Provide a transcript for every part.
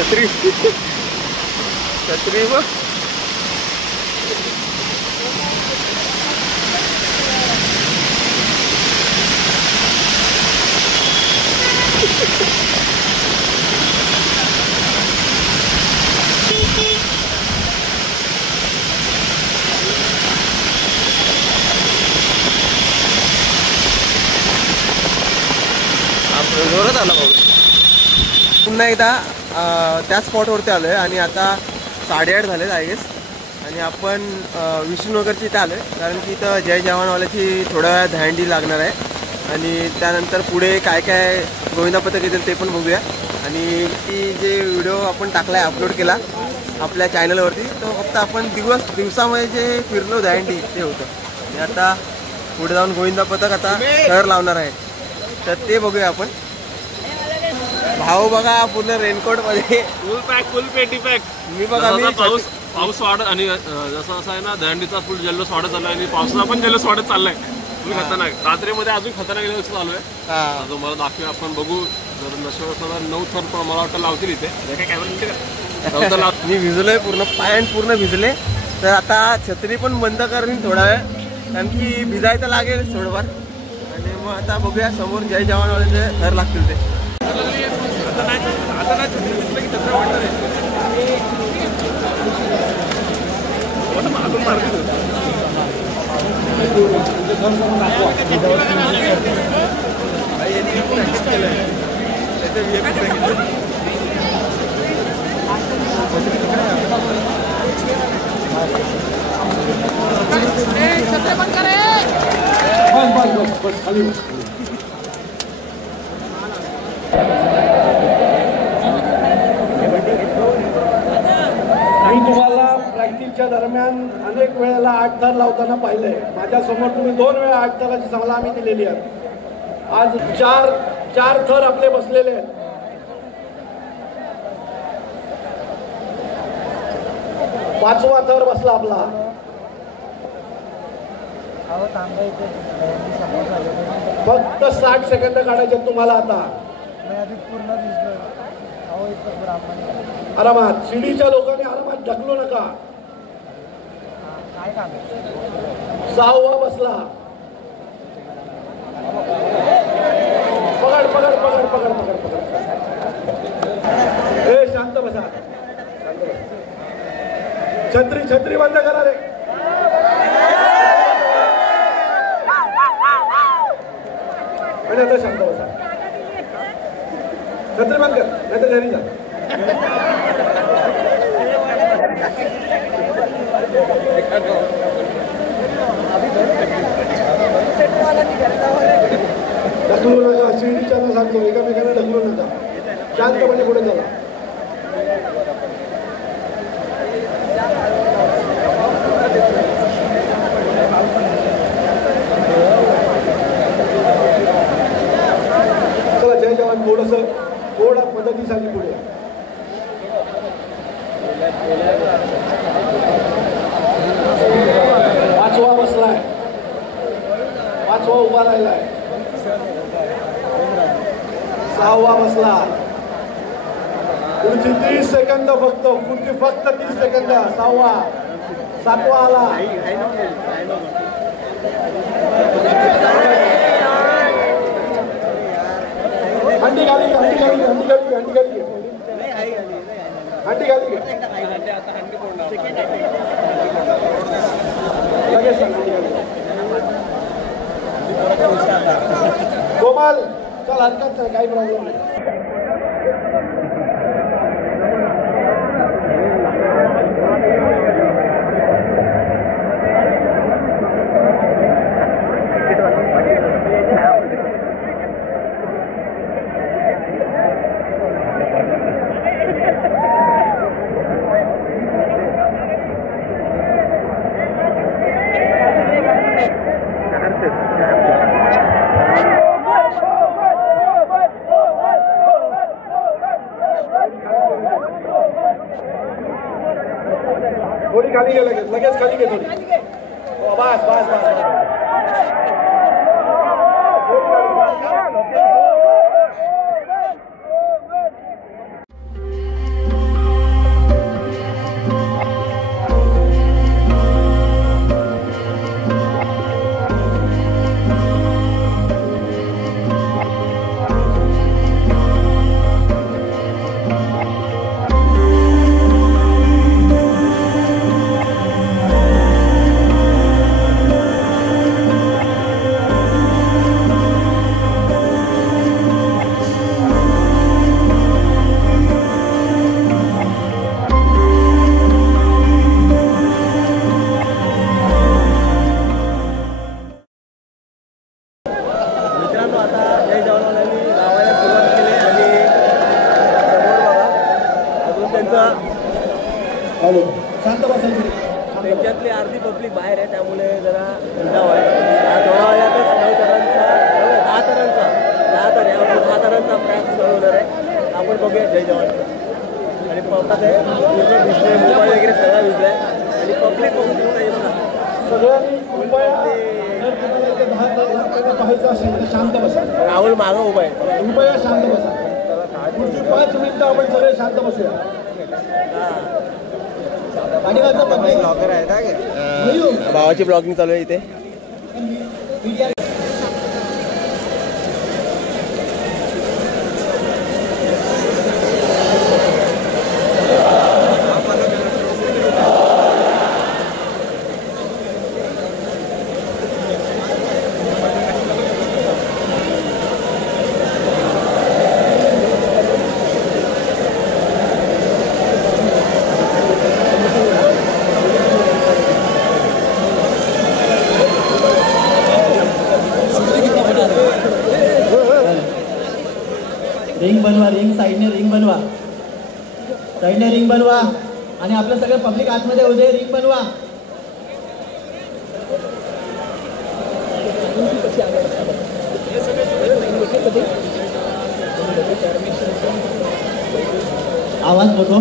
छत्री छत्री बघ जोरात आला पाऊस. पुन्हा एकदा त्या स्पॉटवरती आलो आहे आणि आता 8:30 झालेत आय गेस. आणि आपण विष्णुनगरची इथं आलो आहे कारण की इथं जय जवानवाल्याची थोड्या वेळा दहंडी लागणार आहे. आणि त्यानंतर पुढे काय काय गोविंदा पथक येतील ते पण बघूया. आणि ती जे व्हिडिओ आपण टाकला आहे अपलोड केला आपल्या चॅनलवरती तो फक्त आपण दिवसामध्ये जे फिरलो दहंडी ते होतं. आणि आता पुढे जाऊन गोविंदा पथक आता थर लावणार आहे तर ते बघूया आपण. भाऊ बघा पूर्ण रेनकोट मध्ये फुल पेटी पॅक. मी बघा मी पाऊस वाढत आणि जसं असं आहे ना दहंडीचा फुल जल्लोष वाढत चाललाय आणि पावसाचा पण जल्लोष वाढत चाललाय. फुल खतरनाक. रात्रीमध्ये अजून खतरनाक जल्लोष चालू आहे. तुम्हाला दाखवूया आपण बघू. जर नशिबात 9 थर पण मला वाटतं लावतील इथे. काय कॅमेरा मी भिजलोय पूर्ण पॅन्ट पूर्ण भिजले. तर आता छत्री पण बंद करेन थोडा वेळ कारण की भिजायचं लागेल थोडंफार. आणि मग आता बघूया समोर जय जवानवाल्याचे थर लागतील ते. आता नाही छत्री दिसलं की छत्री वाटणार आहे. मी तुम्हाला प्रॅक्टिसच्या दरम्यान अनेक वेळेला 8 थर लावताना पाहिलंय. माझ्या समोर तुम्ही 2 वेळा 8 थराची सल्ला आम्ही दिलेली आहे. आज 4 थर आपले बसलेले आहेत. पाचवा थर बसला आपला. फक्त 60 सेकंद काढायचे तुम्हाला आता. आरामात शिडीच्या लोकांनी आरामात ढकलू नका. 6वा बसला. पकड पकड पकड पकड पकड पकड. ए शांत बसा. छत्री छत्री बंद करा रे. आणि आता शांत बसा. छत्री बंद कर नाही तर घरी जा. ढकलू नका. शिडीच्या सांगतो एकामेकांना ढकलू नका. शांतपणे पुढे चला. चला जय जवान थोडा मदतीसाठी पुढे. 5वा बसलाय. 5वा उभा राहिलाय. 6वा बसला. पुढची 30 सेकंद फक्त. पुढची फक्त 30 सेकंद. 6वा. 7वा आला. हंडी खाली हंडी खाली हंडी खाली हंडी खाली हंडी खाली लगेच सांग. हंडी खाली. कोमल चल हरकत नाही काही प्रॉब्लेम नाही. थोडी खाली घे. लगेच खाली घे थोडी. बस बस बस. त्यांच्यातली अर्धी पब्लिक बाहेर आहे, त्यामुळे जरा थंडावा आहे. थोड्या वेळातच 10 तरांचा प्रयास सुरू होणार आहे. आपण बघूया जय जवानचं. आणि पावसात आहे पूर्ण भिजले, मोबाईल वगैरे सगळा भिजलाय आणि पब्लिक बघून शकता येणार सगळ्यांनी कृपया जर तुम्हाला ते 10 तारखेला पाहायचं असेल तर शांत बसा. राहुल मागं उभा आहे. कृपया शांत बसा. पुढची 5 मिनिटं आपण सगळे शांत बसूया. ब्लॉगर आहे का? भावाची ब्लॉगिंग चालू आहे इथे. रिंग बनवा, रिंग साईडने रिंग बनवा, साईडने रिंग बनवा आणि आपलं सगळं पब्लिक आतमध्ये होऊ दे. रिंग बनवा. आवाज बघो.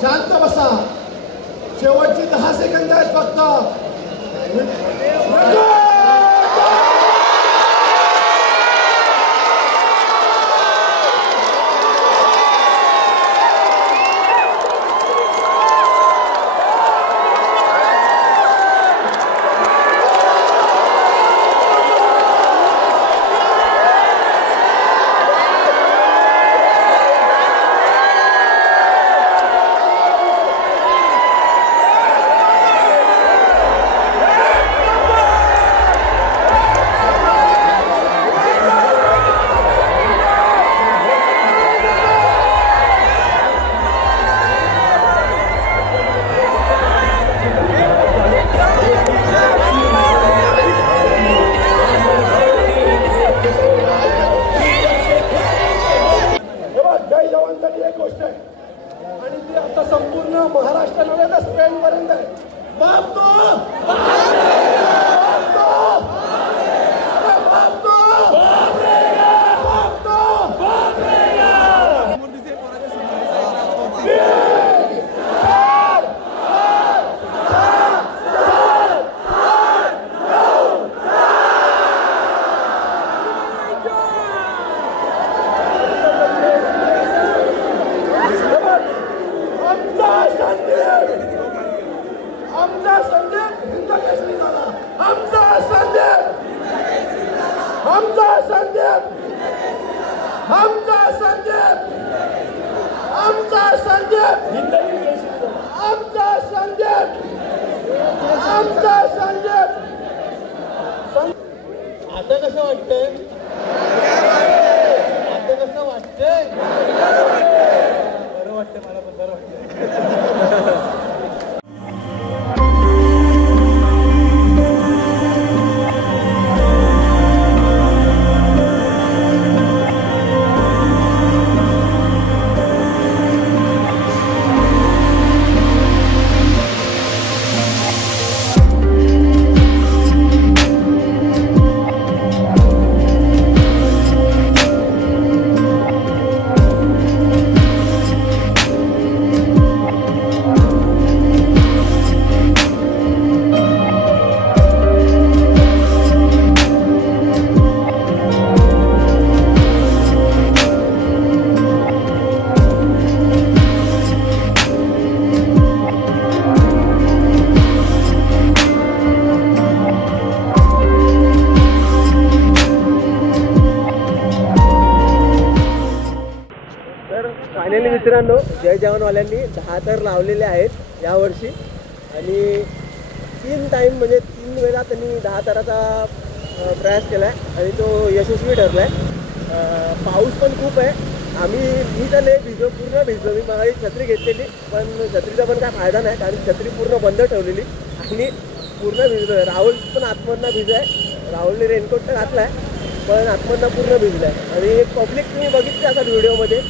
शांत बसा. शेवटची 10 सेकंद आहेत फक्त. संपूर्ण महाराष्ट्र नव्हे तर स्पेन पर्यंत आहे. बाप तो आता कसं वाटतंय? आता कसं वाटतंय? बरं वाटतंय, मला पण बरं वाटतंय. मित्रांनो, जय जवानवाल्यांनी 10 थर लावलेले आहेत यावर्षी आणि 3 टाईम म्हणजे 3 वेळा त्यांनी 10 थराचा प्रयास केला आहे आणि तो यशस्वी ठरला आहे. पाऊस पण खूप आहे. मी तर नाही भिजलो, पूर्ण भिजलो. मी मला छत्री घेतलेली पण छत्रीचा पण काय फायदा नाही कारण छत्री पूर्ण बंद ठेवलेली आणि पूर्ण भिजलो आहे. राहुल पण आतमधनं भिजलाय. राहुलने रेनकोट तर घातला आहे पण आतमधनं पूर्ण भिजला आहे. आणि पब्लिक तुम्ही बघितली असाल व्हिडिओमध्ये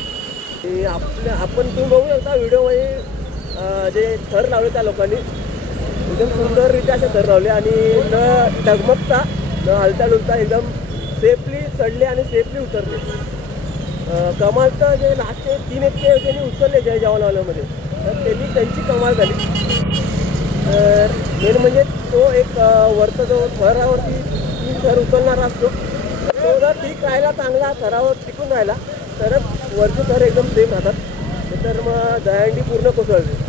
की आपण तुम्ही बघू शकता व्हिडिओमध्ये जे थर लावले त्या लोकांनी एकदम सुंदररित्या असे थर लावले आणि न डगमगता न हलता डुलता एकदम सेफली चढले आणि सेफली उतरले. कमालचं जे लास्टचे 3 एकटे त्यांनी उचलले जय जवानवाल्यामध्ये तर त्यांची कमाल झाली. तर मेन म्हणजे तो एक वरचा जो थरावरती 3 थर उचलणारा असतो तो जर ठीक राहिला, चांगला थरावर टिकून राहिला तरच वरचे थर एकदम सेफ राहतात. तर मग दहीहंडी पूर्ण कोसळते.